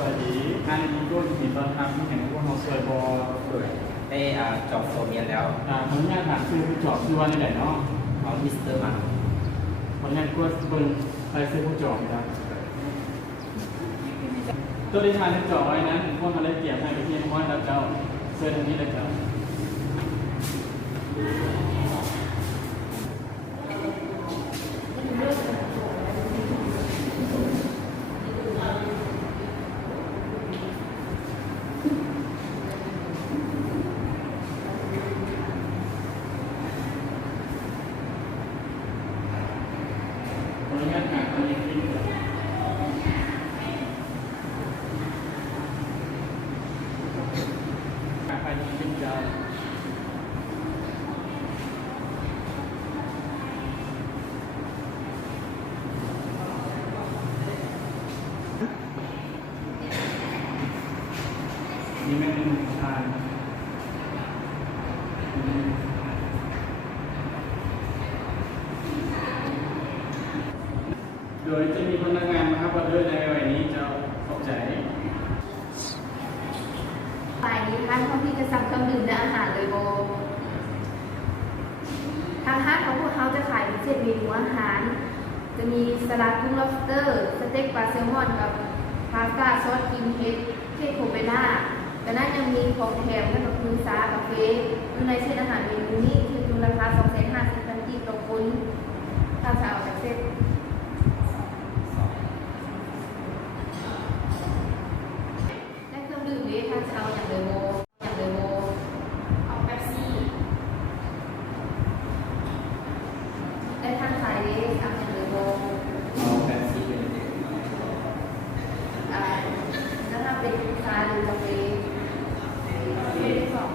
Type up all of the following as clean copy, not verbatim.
วัสดีงานนี้ก็เห็นตอนทำที่เห็นพวกเขาสวยบอเปิดได้จบโซเมียนแล้วผลงานหนักคือจอบคือวันไหนเนาะเอามิสเตอร์มาผลงานก็เป็นใครซื้อผู้จอบครับตัวที่ทานที่จอบไว้นั้นพวกมันได้เกี่ยวให้ไปที่ห้องรับเจ้าเสื้อทางนี้เลยครับนี่ไม่เป็นทานโดยจะมีพนักงานมาครับว่าด้วยในวัยนี้จะตกใจฝ่ายนี้ท่านเขาที่จะสั่งเครื่องดื่มและอาหารเลยโบทางร้านของพวกเขาจะขายเป็นเซตเมนูอาหารจะมีสลัดกุ้ง lobster สเต็กปลาแซลมอนกับพาสต้าซอสกินเฮดเค้กโคเปน่าแต่นั้นยังมีของแถมขนมมือซากาแฟอยู่ในเซตอาหารเมนูนี้คือมูลค่า250 นาทีต่อคนถ้าจะเอาจากเซตและเครื่องดื่มนี้ถ้าจะเอาอย่างเดโมเอาเป๊ปซี่และทางขายนี้เอาอย่างเดโมเอาแบบซีเป็นเด็กแล้วถ้าเป็นชาหรือกาแฟที่สอง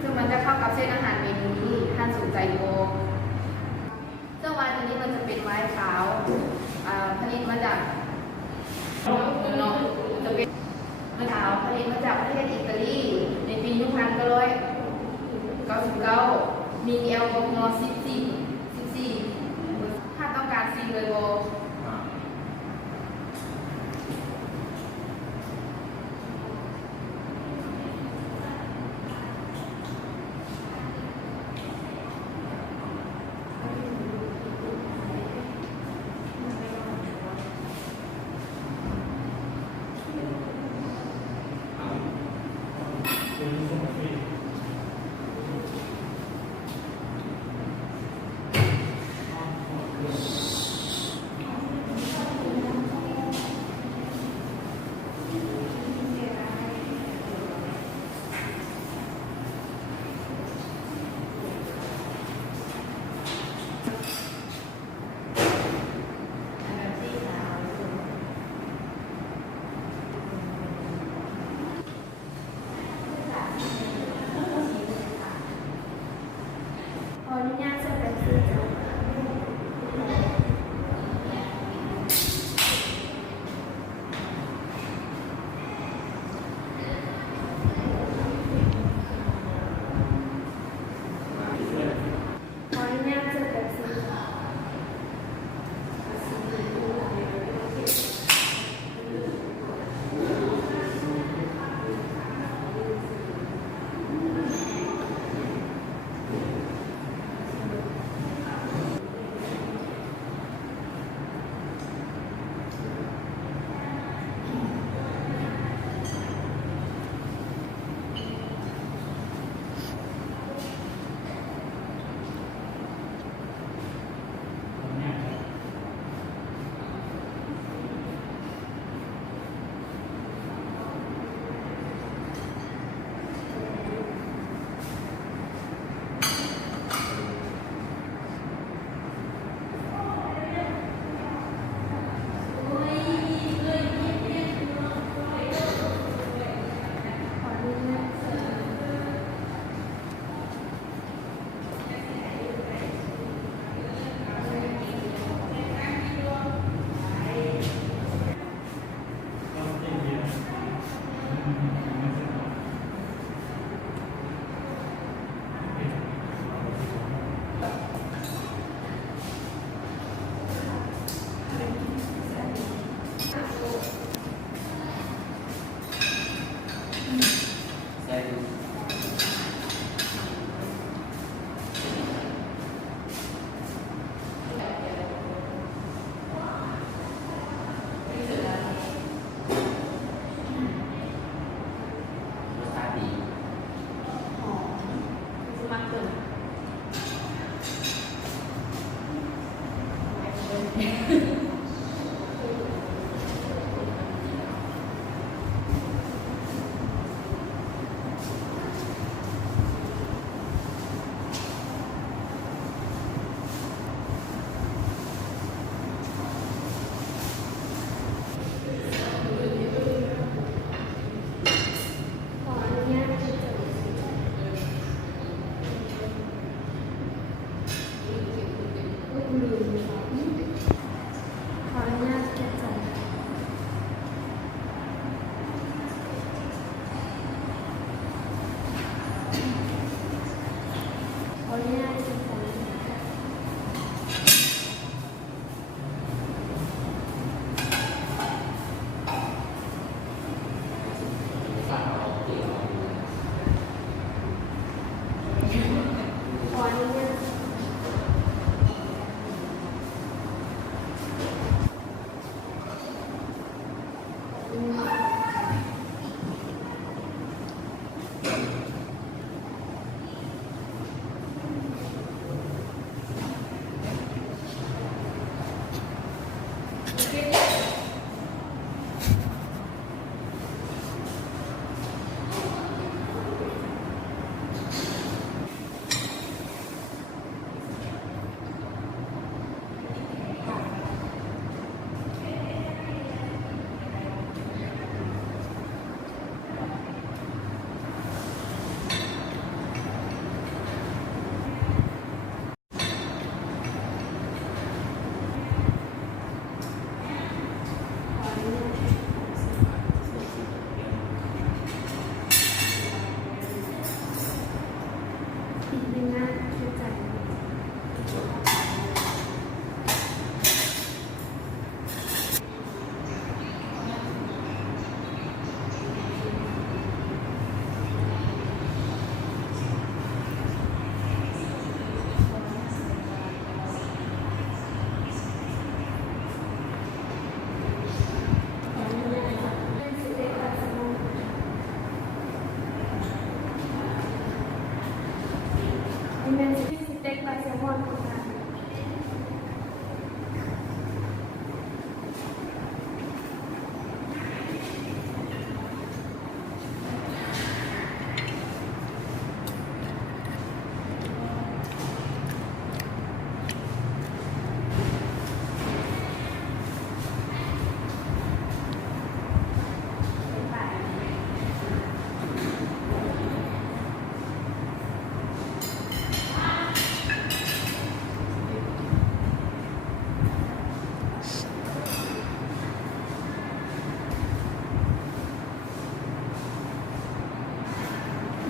ซึ่งมันจะเข้ากับเส้นอาหารเมนูนี้ท่านสนใจโบเจ้าไวน์ตัวนี้มันจะเป็นไวน์ขาวผลิตมาจากเนาะจะเป็นขาวผลิตมาจากประเทศอิตาลีในปี1999มีแอลกอฮอล์14ถ้าต้องการซีเลยโบ เป็นสมุนไพร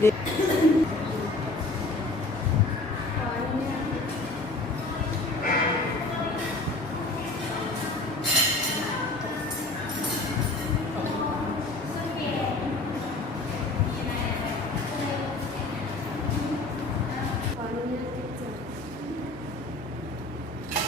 ขออนุญาตขออนุญาตติดจดข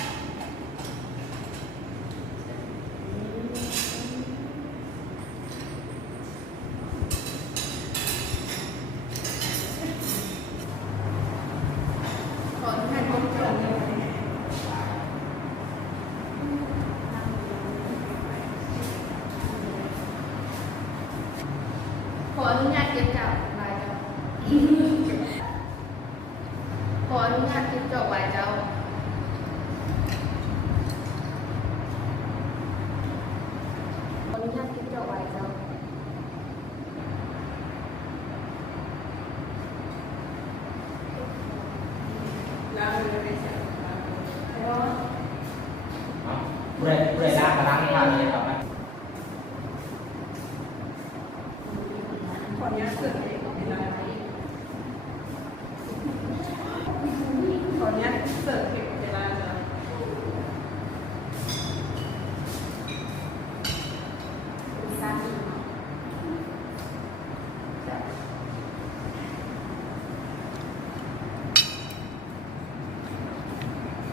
ออนุญาตติดจดขออนุญาตเก็บจับไว้เจ้า ขออนุญาตเก็บจับไว้เจ้า ขออนุญาตเก็บจับไว้เจ้า ผู้ใดล้างกระล้างผ้าเลยครับ ขออนุญาตเสิร์ฟเองเวลาขออนุญาตเสิร์ฟเองเวลาจะ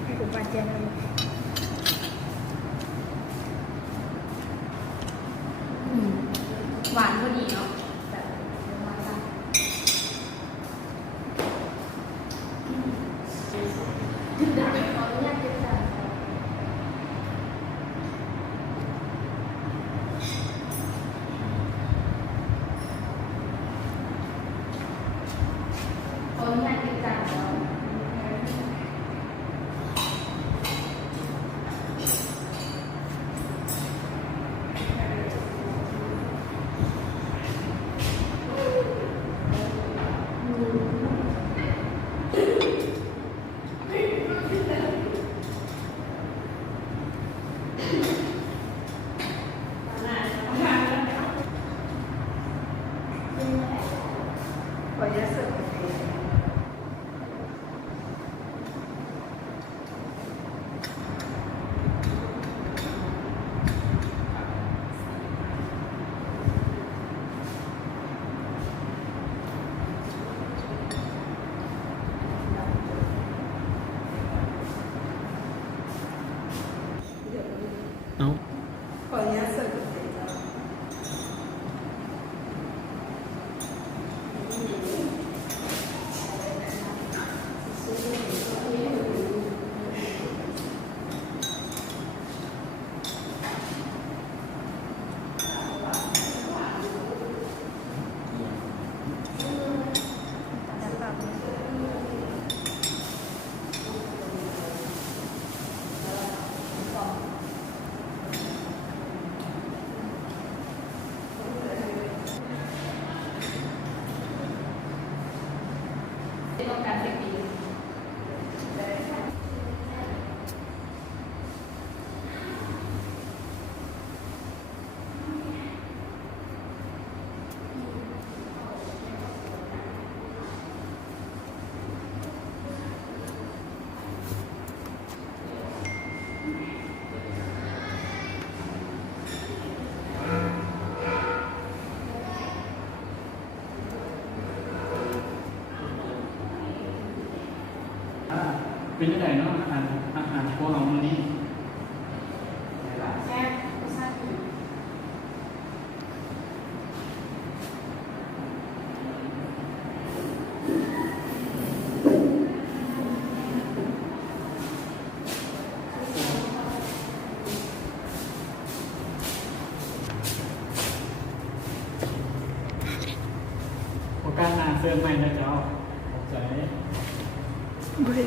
ให้ผมปัดเจนเลยหวานพอดีเนาะแบบหวานจังขออนุญาตเก็บจานขออนุญาตเก็บจานแล้ว ขออนุญาตเสิร์ฟเอง เอ้า ขออนุญาตเสิร์ฟเองจ้า ต้องการเทคนิค เป็นยังไงเนาะอาหารพวกเราวันนี้ แซ่บรสชาติดี โอกาสหน้าเซิร์ฟใหม่นะเจ้าขอบใจ บริ